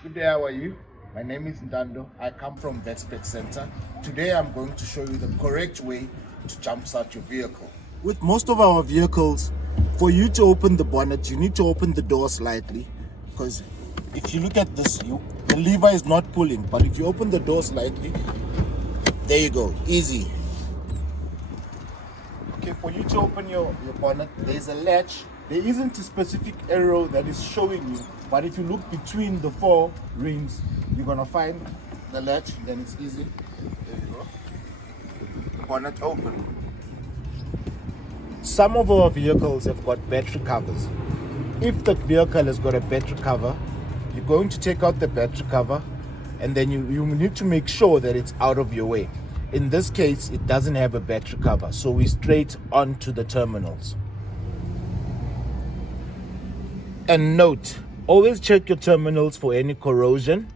Good day, how are you? My name is Nthando. I come from Vetspec Center. Today I'm going to show you the correct way to jumpstart your vehicle. With most of our vehicles, for you to open the bonnet, you need to open the door slightly, because if you look at this, the lever is not pulling, but if you open the door slightly, there you go, easy. Okay, for you to open your bonnet, there's a latch. There isn't a specific arrow that is showing you, but if you look between the four rings, you're gonna find the latch, then it's easy. There you go. Bonnet open. Some of our vehicles have got battery covers. If the vehicle has got a battery cover, you're going to take out the battery cover, and then you need to make sure that it's out of your way. In this case, it doesn't have a battery cover, so we're straight onto the terminals. And note, always check your terminals for any corrosion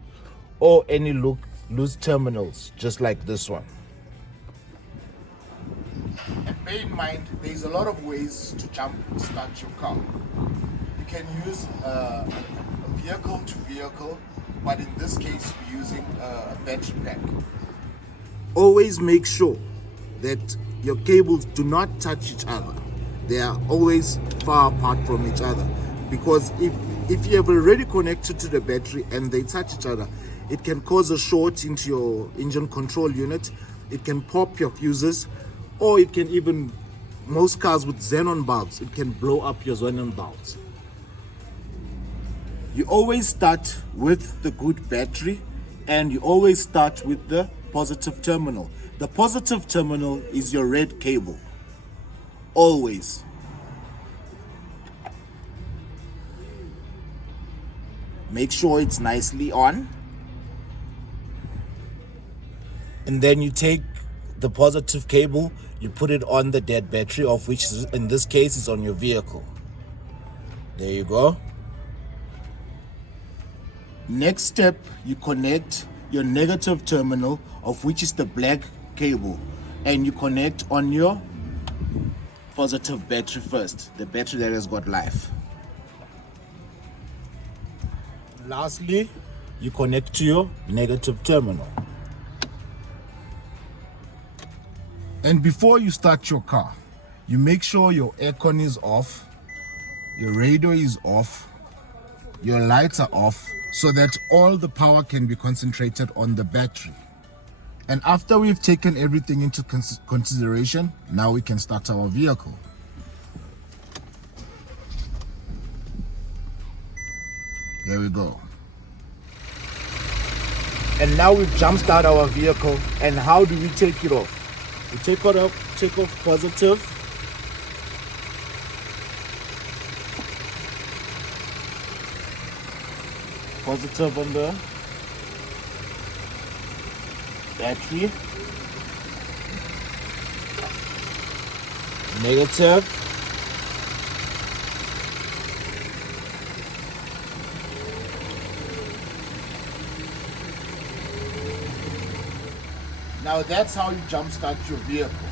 or any loose terminals, just like this one. And bear in mind, there's a lot of ways to start your car. You can use a vehicle to vehicle, but in this case, we're using a battery pack. Always make sure that your cables do not touch each other. They are always far apart from each other, because if you have already connected to the battery and they touch each other, it can cause a short into your engine control unit. It can pop your fuses, or it can even, most cars with xenon bulbs, it can blow up your xenon bulbs. You always start with the good battery, and you always start with the positive terminal. The positive terminal is your red cable. Always. Make sure it's nicely on. And then you take the positive cable, you put it on the dead battery, of which in this case is on your vehicle. There you go. Next step, you connect your negative terminal, of which is the black cable, and you connect on your positive battery first, the battery that has got life. Lastly, you connect to your negative terminal. And before you start your car, you make sure your aircon is off, your radio is off, your lights are off, so that all the power can be concentrated on the battery. And after we've taken everything into consideration, now we can start our vehicle. There we go. And now we've jump-started our vehicle. And how do we take it off? We take off positive. Positive on the battery. Negative. Now that's how you jumpstart your vehicle.